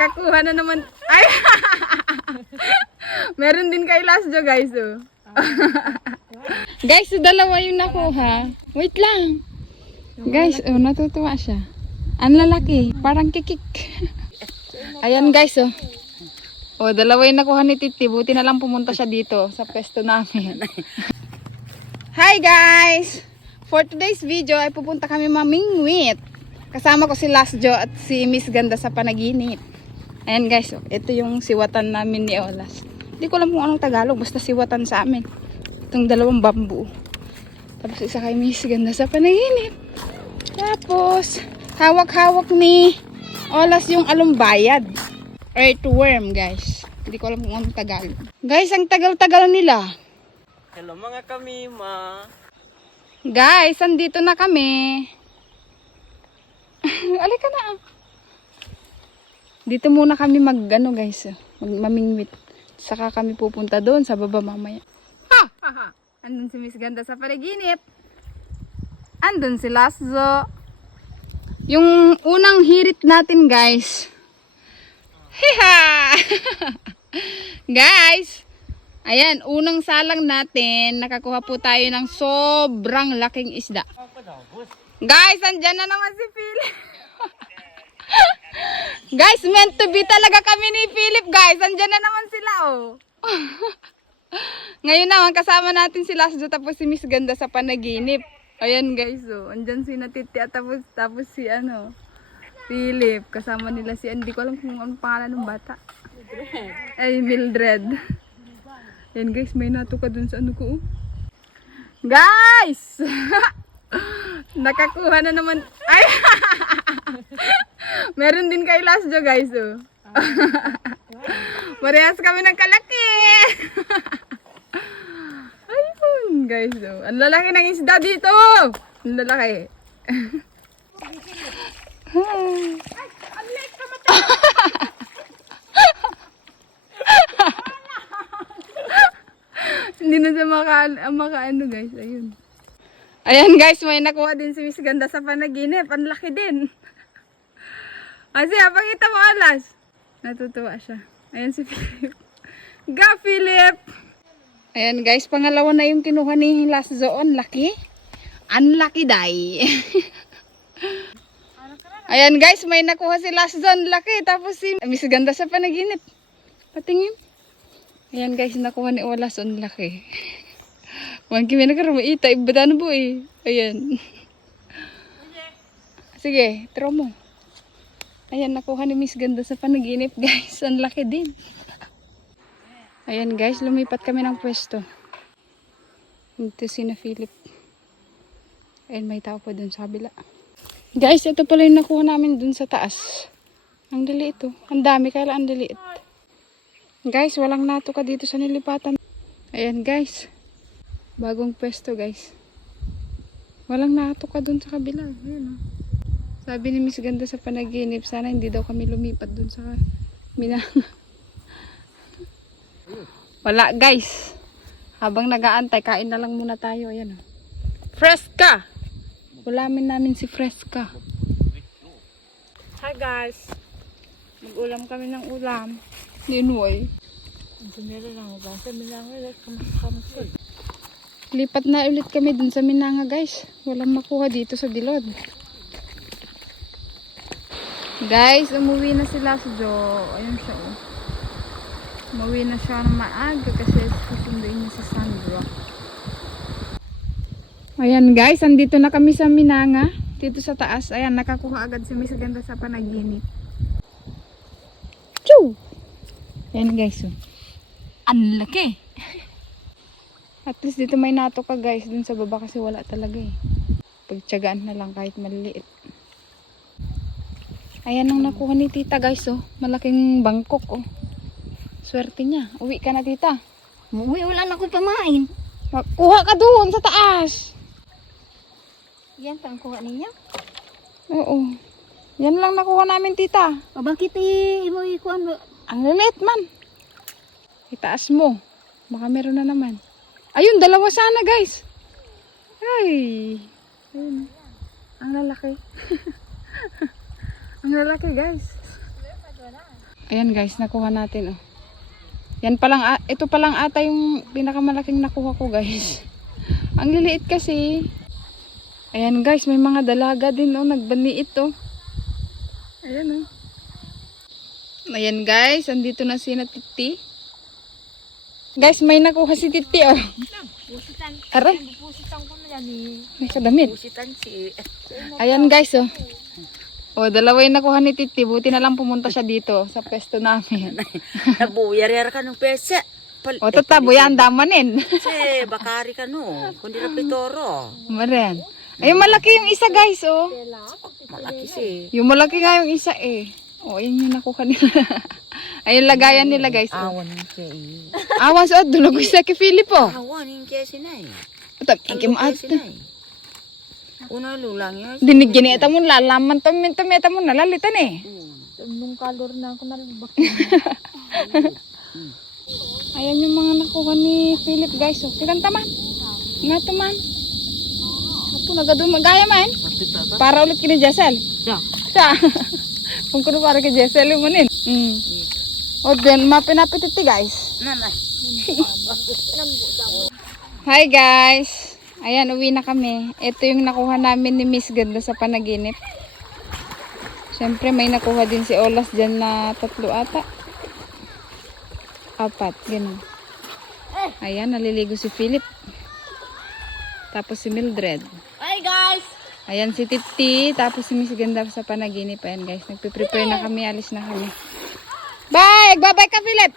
Kakuha na naman. Ay! Meron din kay Lasjo guys. Oh. Guys, so dalawa yung nakuha. Wait lang. Guys, oh, natutuwa siya. Ang lalaki. Parang kikik. Ayan guys, oh. Oh, dalawa yung nakuha ni Titi. Buti na lang pumunta siya dito sa pwesto namin. Hi guys! For today's video ay pupunta kami mamingwit. Kasama ko si Lasjo at si Miss Ganda sa panaginip. Ayan guys, oh, ito yung siwatan namin ni Olas. Hindi ko alam kung anong Tagalog, basta siwatan sa amin. Itong dalawang bamboo. Tapos isa kay Miss Ganda sa panaginip. Tapos, hawak-hawak ni Olas yung alumbayad. Earthworm guys. Hindi ko alam kung anong Tagalog. Guys, ang tagal-tagal nila. Hello mga kamima. Guys, andito na kami. Alika na. Dito muna kami mag-ano guys, mamingwit. Saka kami pupunta doon sa baba mamaya. Ha! Andun si Miss Ganda sa panaginip. Andun si Lasjo. Yung unang hirit natin guys. Hiha! Guys, ayan, unang salang natin, nakakuha po tayo ng sobrang laking isda. Guys, andyan na naman si Philip. Guys, meant to be talaga kami ni Philip, guys. Andyan na naman sila, oh. Ngayon naman, kasama natin si Lasjo tapos si Miss Ganda sa panaginip. Ayan, guys, oh. Andyan si Natiti at tapos si, Philip. Kasama nila si, hindi ko alam kung anong pangalan ng bata. Ay, Mildred. Ayan, guys, may natuka dun sa ano ko, oh. Guys! Nakakuha na naman. Ay! Meron din kay Lasjo guys, oh. Parehas kami ng kalaki. Ayun guys, oh. Ang lalaki ng isda dito. Ang lalaki. Hindi na siya makaano guys. Ayun. Ayan guys, may nakuha din si Miss Ganda sa panaginip. Ang laki din. Kasi pakita mo Alas. Natutuwa siya. Ayan si Philip. Ga Philip! Ayan guys, pangalawa na yung kinuha ni Lasjo. Ang laki. Ang laki day. Ayan guys, may nakuha si Lasjo. Ang laki. Tapos si Miss Ganda sa panaginip. Patingin. Ayan guys, nakuha ni Olas. Ang laki. Huwag kami nagkaroon. Iba na po eh. Ayan. Sige, tro mo. Ayan, nakuha ni Miss Ganda sa panaginip guys. Ang laki din. Ayan guys, lumipat kami ng pwesto. Ito si na Philip. Ayan, may tao pa dun sa kabila. Guys, ito pala yung nakuha namin dun sa taas. Ang daliit oh. Ang dami, kaya ang daliit. Guys, walang natuka dito sa nilipatan. Ayan guys. Bagong pwesto guys. Walang natuka dun sa kabila. Ayan, oh. Sabi ni Miss Ganda sa panaginip, sana hindi daw kami lumipat dun sa Minanga. Wala guys. Habang nag-aantay, kain na lang muna tayo. Ayan, oh. Fresca! Ulamin namin si Fresca. Hi guys. Mag-ulam kami ng ulam. Ninoy. Lipat na ulit kami dun sa Minanga guys. Walang makuha dito sa Dilod. Guys, umuwi na si Lasjo. Ayun siya, oh. Umuwi na siya ng maaga kasi susunduin niya si Sandra. Ayan guys, andito na kami sa Minanga. Dito sa taas. Ayan, nakakuha agad si Miss Ganda sa panaginip. Choo! Ayan guys, oh. Ang laki! At least dito may nato ka guys. Dun sa baba kasi wala talaga eh. Pagtsagaan na lang kahit maliliit. Ayan ang nakuha ni tita guys, oh. Malaking bangkok, oh. Swerte niya. Uwi ka na tita. Uwi, wala na ako pamain. Kuha ka doon sa taas. Yan, ang kuha ninyo. Oo. Yan lang nakuha namin tita. O bakit mo ikuan mo? Ang lilit man. Itaas mo. Baka meron na naman. Ayun, dalawa sana guys. Ay. Ayun. Ang lalaki. Ang lalaki guys. Ayan guys, nakuha natin oh. Yan palang, ito palang ata yung pinakamalaking nakuha ko guys. Ang liliit kasi. Ayan guys, may mga dalaga din oh, nagbaniit oh. Ayan oh. Ayan guys, andito na si Titi. Guys, may nakuha si Titi oh. Aray. May kadamit. Ayan guys oh. O, dalawa yung nakuha ni Titi. Buti na lang pumunta siya dito sa pwesto namin. Nabuyar ka ng pesa. O, tatabo yan, damanin. Kasi bakari ka no. Kundi na pitoro. Maren. Ay, malaki yung isa guys, oh. Malaki si. Yung malaki nga yung isa eh. O, yan yung nakuha nila. Ayun, lagayan nila guys. Oh. Awan yung kaya. Awan sa dulog sa kay Philip oh. Awan yung kaya sinay. Ito, ikim at. Una lulang yun. Dinig ginita mo, lalaman tumita mo, nalalitan eh. Nung color na ako nalubak. Ayan yung mga nakuha ni Philip guys. Oh. Kikanta man. Nga to man. Ito, nagadumagaya man. Para ulit kini Jessel. Yeah. Siya. Kung kuno para kay Jessel yung manin. O then, mapinapit ito guys. Nanay. Hi guys. Ayan, uwi na kami. Ito yung nakuha namin ni Miss Ganda sa panaginip. Siyempre, may nakuha din si Olas dyan na 3 ata. 4, ganun. Ayan, naliligo si Philip. Tapos si Mildred. Hi guys! Ayan si Titi. Tapos si Miss Ganda sa panaginip. Ayan guys, nagpiprepare na kami. Alis na kami. Bye! Bye-bye ka, Philip!